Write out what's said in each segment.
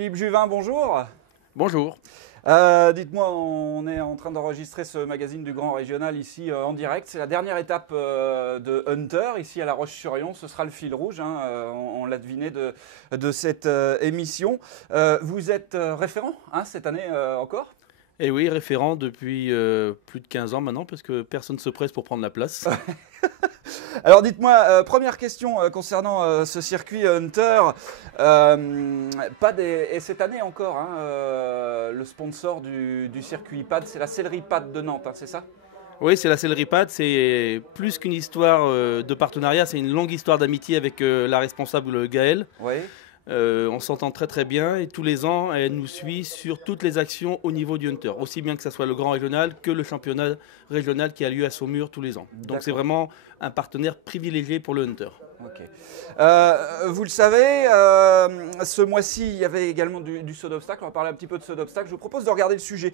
Philippe Juvin, bonjour. Bonjour. Dites-moi, on est en train d'enregistrer ce magazine du Grand Régional ici en direct. C'est la dernière étape de Hunter, ici à La Roche-sur-Yon. Ce sera le fil rouge, hein, on l'a deviné de cette émission. Vous êtes référent hein, cette année encore? Et oui, référent depuis plus de 15 ans maintenant, parce que personne ne se presse pour prendre la place. Alors dites-moi, première question concernant ce circuit Hunter. Et cette année encore, hein, le sponsor du circuit PAD, c'est la sellerie PAD de Nantes, hein, c'est ça? Oui, c'est la sellerie PAD, c'est plus qu'une histoire de partenariat, c'est une longue histoire d'amitié avec la responsable Gaëlle. Oui. On s'entend très très bien et tous les ans, elle nous suit sur toutes les actions au niveau du Hunter, aussi bien que ce soit le Grand Régional que le championnat régional qui a lieu à Saumur tous les ans. Donc c'est vraiment un partenaire privilégié pour le Hunter. Ok. Vous le savez, ce mois-ci, il y avait également du saut d'obstacle. On va parler un petit peu de saut d'obstacle. Je vous propose de regarder le sujet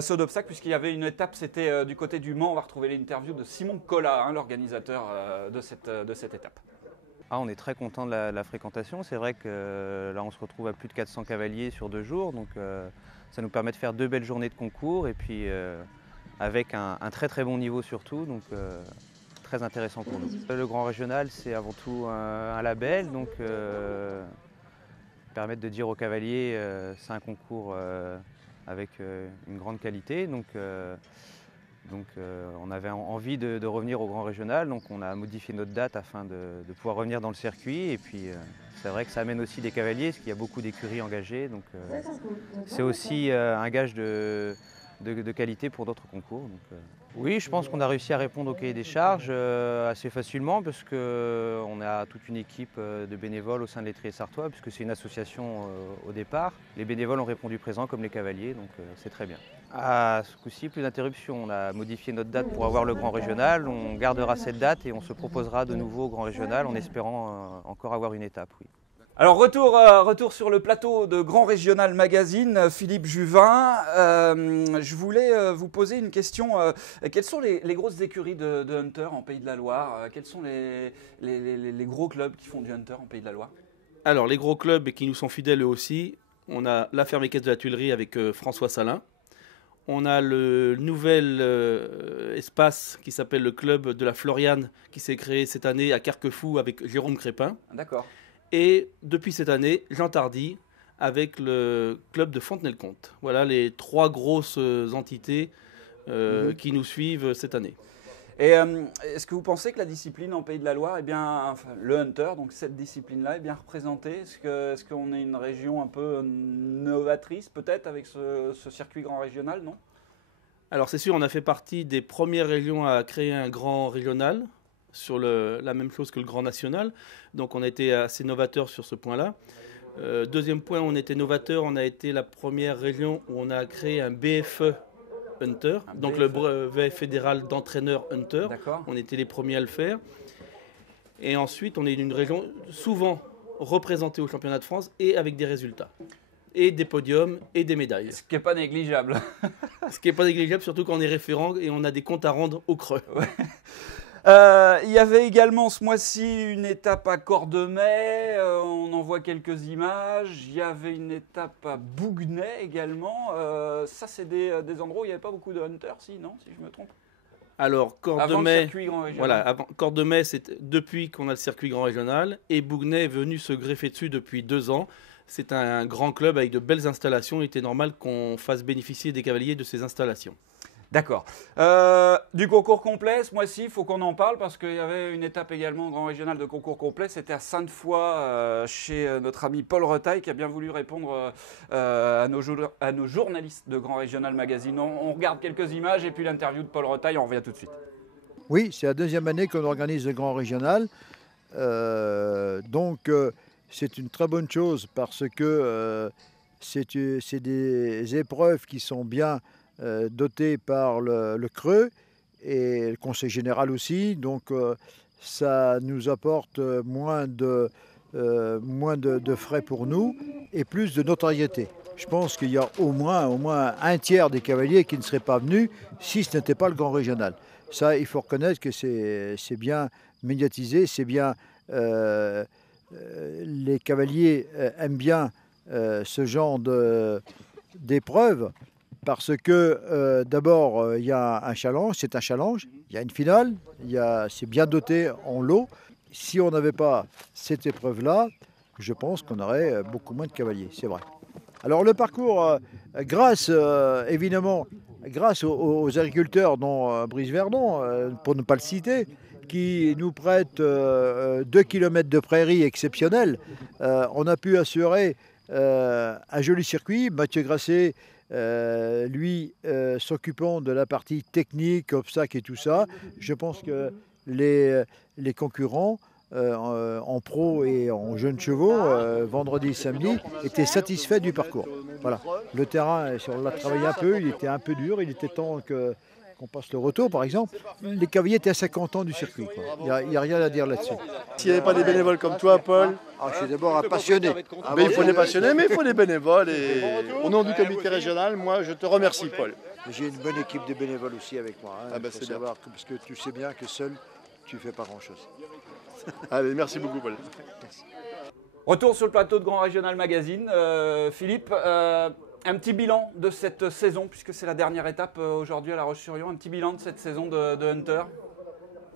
saut d'obstacle, puisqu'il y avait une étape, c'était du côté du Mans. On va retrouver l'interview de Simon Collat, hein, l'organisateur de cette étape. Ah, on est très content de la fréquentation. C'est vrai que là, on se retrouve à plus de 400 cavaliers sur 2 jours. Donc, ça nous permet de faire 2 belles journées de concours. Et puis, avec un très très bon niveau surtout. Donc, très intéressant pour nous. Le Grand Régional, c'est avant tout un label. Donc, permettre de dire aux cavaliers, c'est un concours avec une grande qualité. Donc, on avait envie de revenir au Grand Régional, donc on a modifié notre date afin de pouvoir revenir dans le circuit. Et puis c'est vrai que ça amène aussi des cavaliers, parce qu'il y a beaucoup d'écuries engagées. Donc c'est aussi un gage de qualité pour d'autres concours. Donc, oui, je pense qu'on a réussi à répondre au cahier des charges assez facilement, parce qu'on a toute une équipe de bénévoles au sein de l'Étrier sartois, puisque c'est une association au départ. Les bénévoles ont répondu présent comme les cavaliers, donc c'est très bien. À ce coup-ci, plus d'interruption. On a modifié notre date pour avoir le Grand Régional. On gardera cette date et on se proposera de nouveau au Grand Régional en espérant encore avoir une étape. Oui. Alors retour sur le plateau de Grand Régional Magazine, Philippe Juvin. Je voulais vous poser une question. Quelles sont les grosses écuries de Hunter en Pays de la Loire? Quels sont les gros clubs qui font du Hunter en Pays de la Loire? Alors les gros clubs qui nous sont fidèles eux aussi, on a la ferme équestre de la Tuilerie avec François Salin. On a le nouvel espace qui s'appelle le club de la Floriane, qui s'est créé cette année à Carquefou avec Jérôme Crépin. D'accord. Et depuis cette année, Jean Tardy avec le club de Fontenay-le-Comte. Voilà les 3 grosses entités qui nous suivent cette année. Et est-ce que vous pensez que la discipline en Pays de la Loire est bien, enfin, le Hunter, donc cette discipline-là est bien représentée? Est-ce qu'on est une région un peu novatrice peut-être avec ce circuit grand régional, non? Alors c'est sûr, on a fait partie des premières régions à créer un grand régional sur la même chose que le grand national. Donc on a été assez novateur sur ce point-là. Deuxième point, on était novateur, on a été la première région où on a créé un BFE Hunter, donc le brevet fédéral d'entraîneur Hunter. On était les premiers à le faire. Et ensuite, on est une région souvent représentée au championnat de France et avec des résultats. Et des podiums et des médailles. Ce qui n'est pas négligeable. Ce qui n'est pas négligeable, surtout quand on est référent et on a des comptes à rendre au creux. Ouais. Il y avait également ce mois-ci une étape à Cordemais, on en voit quelques images. Il y avait une étape à Bouguenais également. Ça, c'est des endroits où il n'y avait pas beaucoup de hunters, si je me trompe. Alors, Cordemais, avant le circuit grand régional. Voilà, Cordemais, c'est depuis qu'on a le circuit grand régional. Et Bouguenais est venu se greffer dessus depuis 2 ans. C'est un grand club avec de belles installations. Il était normal qu'on fasse bénéficier des cavaliers de ces installations. D'accord. Du concours complet, ce mois-ci, il faut qu'on en parle parce qu'il y avait une étape également grand régional de concours complet. C'était à Sainte-Foy, chez notre ami Paul Retaille, qui a bien voulu répondre à nos journalistes de Grand Régional Magazine. On regarde quelques images et puis l'interview de Paul Retaille, on revient tout de suite. Oui, c'est la 2e année qu'on organise le Grand Régional. Donc, c'est une très bonne chose parce que c'est des épreuves qui sont bien doté par le Creux et le Conseil général aussi. Donc ça nous apporte moins de frais pour nous et plus de notoriété. Je pense qu'il y a au moins un tiers des cavaliers qui ne seraient pas venus si ce n'était pas le Grand Régional. Ça, il faut reconnaître que c'est bien médiatisé, c'est bien... les cavaliers aiment bien ce genre d'épreuve parce que d'abord, il y a un challenge, c'est un challenge, il y a une finale, c'est bien doté en lot. Si on n'avait pas cette épreuve-là, je pense qu'on aurait beaucoup moins de cavaliers, c'est vrai. Alors le parcours, évidemment, grâce aux agriculteurs, dont Brice Verdon, pour ne pas le citer, qui nous prête 2 km de prairies exceptionnelles, on a pu assurer un joli circuit. Mathieu Grasset, lui, s'occupant de la partie technique, obstacles et tout ça. Je pense que les concurrents en pro et en jeunes chevaux, vendredi et samedi, étaient satisfaits du parcours. Voilà. Le terrain, si on l'a travaillé un peu, il était un peu dur, il était temps qu'on passe le retour, par exemple. Les cavaliers étaient à 50 ans du circuit, quoi. Il n'y a rien à dire là-dessus. S'il n'y avait pas des bénévoles comme toi, Paul. Je suis d'abord un passionné. Mais il faut des passionnés, mais il faut des bénévoles. Et au nom du comité régional, moi, je te remercie, Paul. J'ai une bonne équipe de bénévoles aussi avec moi. C'est bien. Parce que tu sais bien que seul, tu ne fais pas grand-chose. Allez, merci beaucoup, Paul. Retour sur le plateau de Grand Régional Magazine. Philippe, un petit bilan de cette saison, puisque c'est la dernière étape aujourd'hui à La Roche-sur-Yon. Un petit bilan de cette saison de Hunter.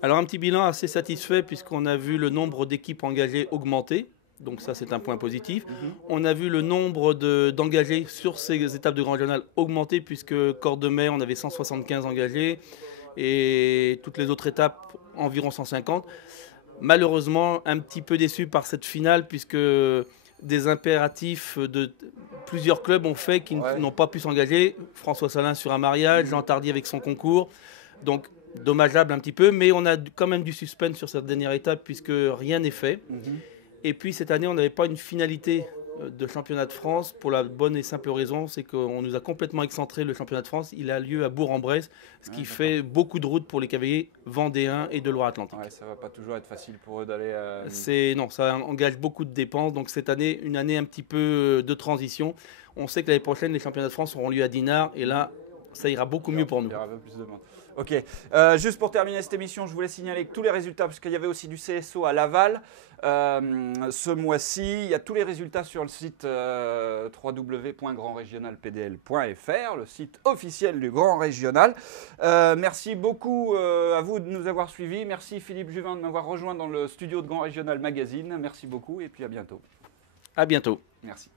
Alors un petit bilan assez satisfait puisqu'on a vu le nombre d'équipes engagées augmenter. Donc ça, c'est un point positif. On a vu le nombre d'engagés sur ces étapes de Grand Régional augmenter puisque Cordemais, on avait 175 engagés et toutes les autres étapes, environ 150. Malheureusement, un petit peu déçu par cette finale puisque des impératifs de plusieurs clubs ont fait qu'ils n'ont pas pu s'engager. François Salin sur un mariage, Jean Tardy avec son concours. Donc dommageable un petit peu, mais on a quand même du suspense sur cette dernière étape puisque rien n'est fait. Et puis cette année, on n'avait pas une finalité de championnat de France pour la bonne et simple raison, c'est qu'on nous a complètement excentré le championnat de France. Il a lieu à Bourg-en-Bresse, ce qui fait beaucoup de routes pour les cavaliers vendéens et de Loire-Atlantique. Ouais, ça ne va pas toujours être facile pour eux d'aller... Non, ça engage beaucoup de dépenses. Donc cette année, une année un petit peu de transition. On sait que l'année prochaine, les championnats de France auront lieu à Dinard et là, ça ira beaucoup mieux pour nous. Il y aura un peu plus de monde. Ok, juste pour terminer cette émission, je voulais signaler que tous les résultats, parce qu'il y avait aussi du CSO à Laval ce mois-ci, il y a tous les résultats sur le site www.grandregionalpdl.fr, le site officiel du Grand Régional. Merci beaucoup à vous de nous avoir suivis. Merci Philippe Juvin de m'avoir rejoint dans le studio de Grand Régional Magazine. Merci beaucoup et puis à bientôt. À bientôt. Merci.